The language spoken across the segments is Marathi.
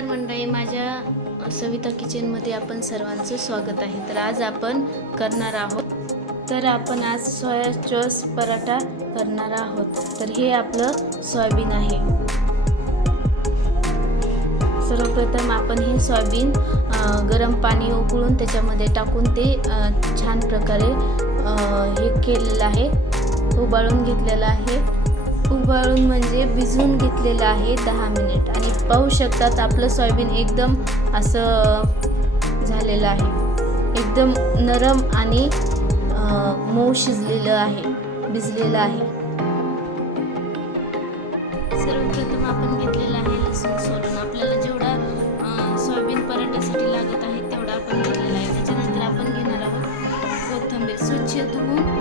नमस्कार मंडळी, माझ्या सविता किचनमध्ये आपण सर्वांचं स्वागत आहे। तर आज आपण करणार आहोत सोया चॉस पराठा करणार आहोत। तर हे आपलं सोयाबीन आहे। सर्वप्रथम आपण हे सोयाबीन गरम पाणी उकळून त्याच्यामध्ये टाकून ते छान प्रकारे हे केलेलं आहे, उबाळून घेतलेलं आहे। उबाळून म्हणजे भिजवून घेतलेलं आहे 10 मिनिट। आणि पाहू शकतात आपलं सोयाबीन एकदम असं झालेलं आहे, एकदम नरम आणि मऊ शिजलेलं आहे, भिजलेलं आहे। सर्वप्रथम आपण घेतलेला आहे लसूण सोलून। आपल्याला जेवढा सोयाबीन पराठ्यासाठी लागत आहे तेवढा आपण घेतलेला आहे। त्याच्यानंतर आपण घेणार आहोत कोथिंबीर, स्वच्छ धुवून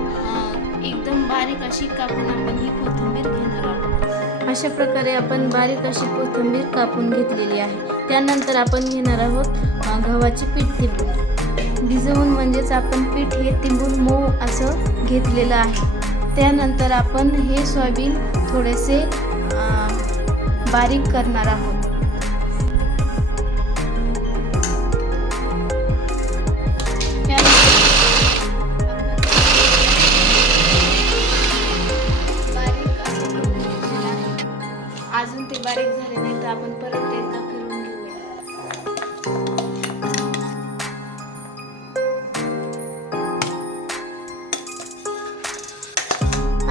एकदम बारीक अशी कापून आपण ही कोथिंबीर घेणार आहोत। अशा प्रकारे आपण बारीक अशी कोथिंबीर कापून घेतलेली आहे। त्यानंतर आपण घेणार आहोत गव्हाचे पीठ भिजवून, म्हणजेच आपण पीठ हे तिंबून मऊ असं घेतलेलं आहे। त्यानंतर आपण हे सोयाबीन थोडेसे बारीक करणार आहोत। अजून ते बारीक झाले नाही तर आपण परत एकदा फिरवून घेऊया।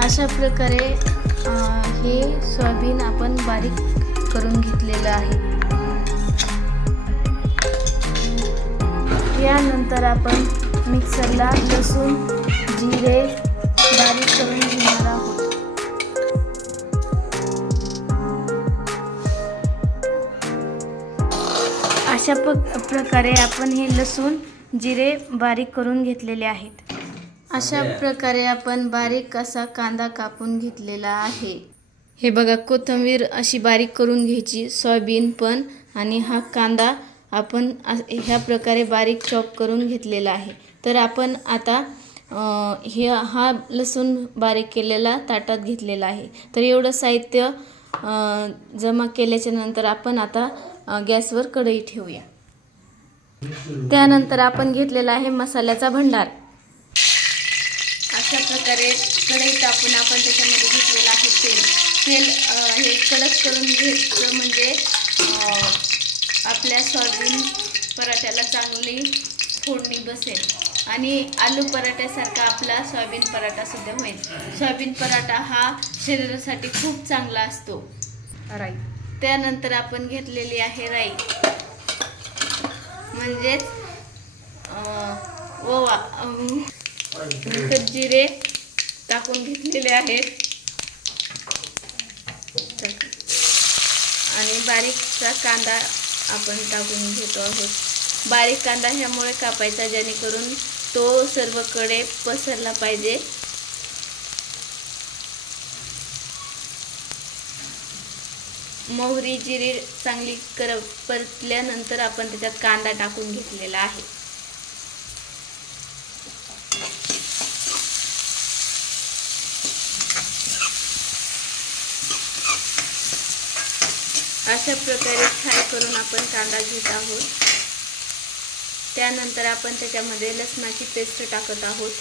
अशा प्रकारे हे सोयाबीन आपण बारीक करून घेतलेलं आहे। यानंतर आपण मिक्सरला लसूण जिरे बारीक करून घेणार आहोत। अशा प्रकारे आपण हे लसूण जिरे बारीक करून घेतलेले आहेत। अशा प्रकारे आपण बारीक असा कांदा कापून घेतलेला आहे। हे बघा, कोथिंबीर अशी बारीक करून घ्यायची, सोयाबीन पण, आणि हा कांदा आपण ह्या प्रकारे बारीक चॉप करून घेतलेला आहे। तर आपण आता हा लसूण बारीक केलेला ताटात घेतलेला आहे। तर एवढं साहित्य जमा केल्याच्या नंतर आपण आता गॅसवर कढई ठेवूया। त्यानंतर आपण घेतलेला आहे मसाल्याचा भंडार। अशा प्रकारे कढई टाकून आपण त्याच्यामध्ये घेतलेलं आहे तेल हे कडक करून घ्यायचं, म्हणजे आपल्या सोयाबीन पराठ्याला चांगली फोडणी बसेल आणि आलू पराठ्यासारखा आपला सोयाबीन पराठा सुद्धा होईल। सोयाबीन पराठा हा शरीरासाठी खूप चांगला असतो। राई, त्यानंतर आपण घेतलेली आहे राई, म्हणजेच ओवा। नंतर जिरे टाकून घेतलेले आहेत आणि बारीकचा कांदा आपण टाकून घेतो आहोत। बारीक कांदा ह्यामुळे कापायचा जेणेकरून तो सर्वकडे पसरला पाहिजे। मोहरी जिरे चांगली परतल्यानंतर आपण त्याच्यात कांदा टाकून घेतलेला आहे। अशा प्रकारे फ्राय करून आपण कांदा घेत आहोत। त्यानंतर आपण त्याच्यामध्ये लसणाची पेस्ट टाकत आहोत।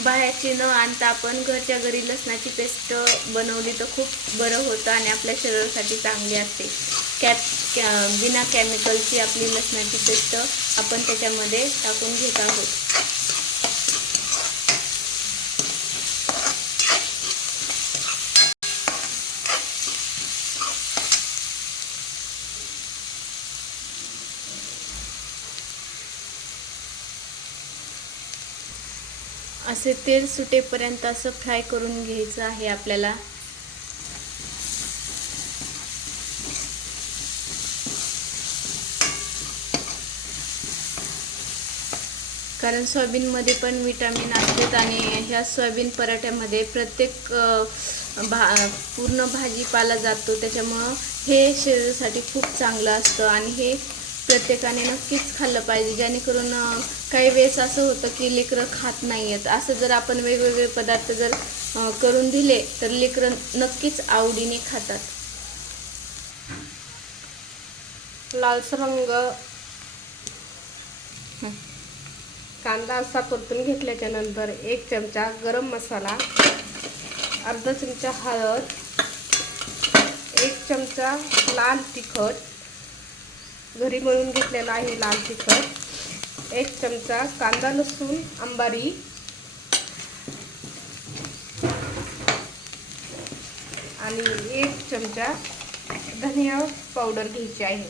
बाहेरची न आणता आपण घरच्या घरी लसणाची पेस्ट बनवली तर खूप बरं होतं आणि आपल्या शरीरासाठी चांगली असते। बिना केमिकलची आपली लसणाची पेस्ट आपण त्याच्यामध्ये टाकून घेत आहोत। असे तेल सुटेपर्यंत असं फ्राय करून घ्यायचं आहे आपल्याला। कारण सोयाबीनमध्ये पण विटामिन असतात आणि ह्या सोयाबीन पराठ्यामध्ये प्रत्येक पूर्ण भाजीपाला जातो, त्याच्यामुळं हे शरीरासाठी खूप चांगलं असतं आणि हे प्रत्येकाने नक्कीच खाल्लं पाहिजे। जेणेकरून काही वेळेस असं होतं की लेकरं खात नाही आहेत, असं जर आपण वेगवेगळे पदार्थ जर करून दिले तर लेकरं नक्कीच आवडीने खातात। लालसर रंग कांदा असा परतून घेतल्याच्या नंतर 1 चमचा गरम मसाला, अर्धा चमचा हळद, 1 चमचा लाल तिखट, घरी मळून घेतलेला आहे लाल तिखट, 1 चमचा कांदा लसूण अंबारी, आणि 1 चमचा धनिया पावडर घ्यायची आहे.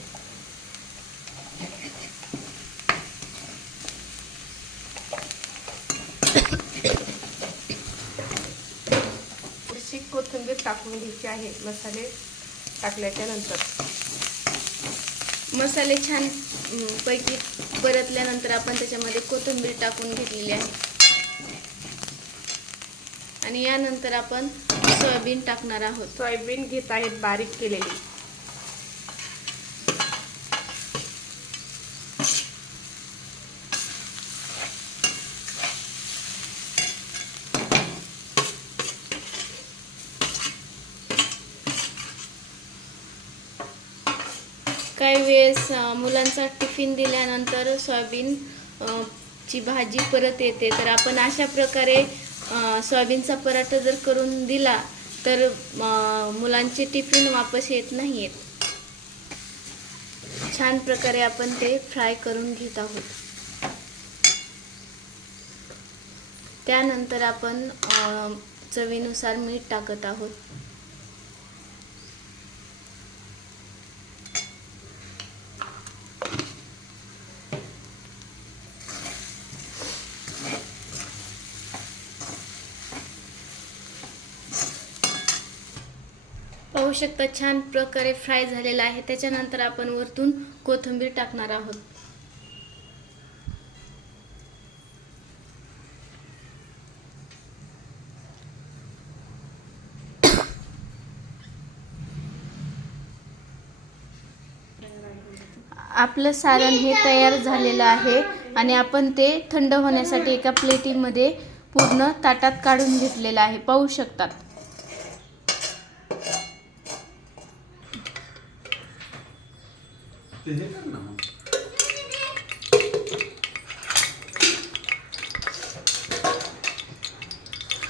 थोडीशी कोथिंबीर टाकून घ्यायची आहे मसाले टाकल्याच्या नंतर. मसाले छान पैकी परतल्यानंतर आपण त्याच्यामध्ये कोथिंबीर टाकून घेतलेली आहे आणि यानंतर आपण सोयाबीन टाकणार आहोत. सोयाबीन घेत आहेत बारीक केलेली. काही वेळेस मुलांचा टिफिन दिल्यानंतर सोयाबीन ची भाजी परत येते, तर आपण अशा प्रकारे सोयाबीनचा पराठा जर करून दिला तर मुलांचे टिफिन वापस येत नाहीत. छान प्रकारे आपण ते फ्राय करून घेत आहोत. त्यानंतर आपण चवीनुसार मीठ टाकत आहोत. पाहू शकता छान प्रकारे फ्राय झालेला आहे. त्याच्यानंतर आपण वरतून कोथिंबीर टाकणार आहोत. आपलं सारण हे तयार झालेलं आहे आणि आपण ते थंड होण्यासाठी एका प्लेटीमध्ये पूर्ण ताटात काढून घेतलेलं आहे. पाहू शकतात.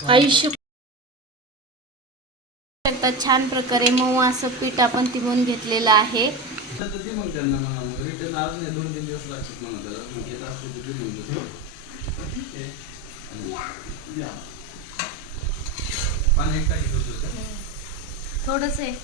आयुष्य छान प्रकारे मऊ असं पीठ आपण तिळून घेतलेलं आहे. थोडंच आहे.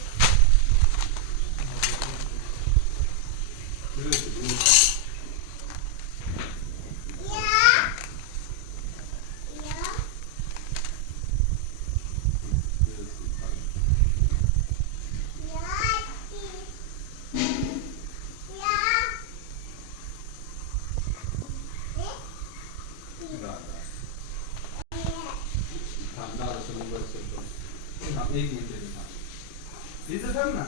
एक मिनिट इथं थांब ना.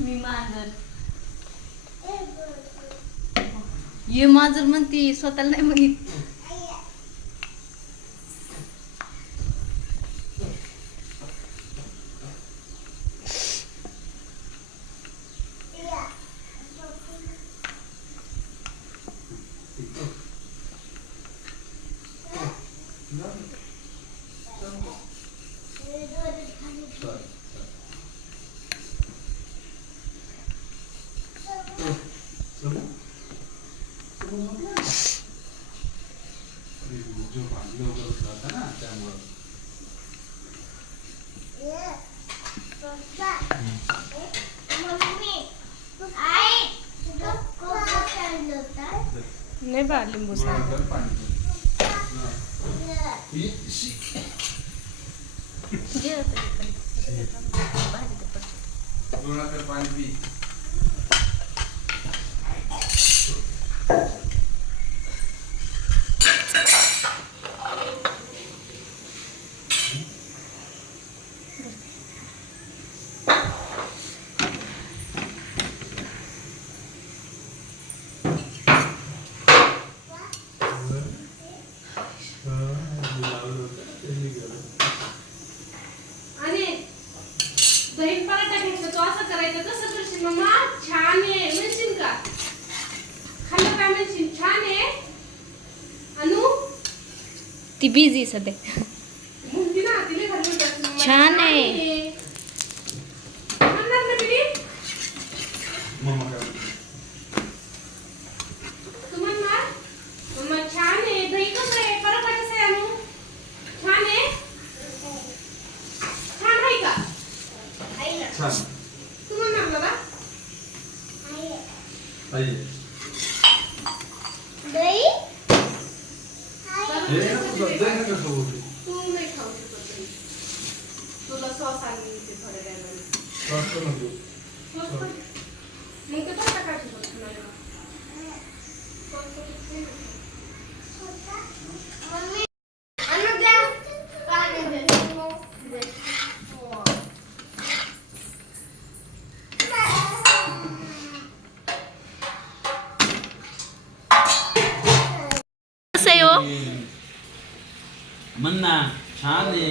मी मांजर ये मांजर म्हणती, स्वतःला नाही म्हणत. जो भांडलं वगैरे होता ना त्यामुळं. नाही बा लिंबू सांग. पाणी. लावलं होतं ती बिझी सध्या. मुलगी ना तिला घालून टाकलं. छान आहे. म्हणणार ना बिडी? मम्मा काय म्हणते? तू म्हणणार? मम्मा छान आहे. दही कसं आहे? पराठा कसा आहे अनु? छान आहे? छान आहे का? छान तू म्हणणार बाबा? आई हे नको कसं होते तू नाही खाऊ शकत दही. तुला सॉस आणली ते थोड्या वेळाने. जास्त नको सॉस पण? मग ते पराठा काय शिकवत खाणारे बा? सॉस पण नाही ना. कसं आहे हो? म्हण ना छान आहे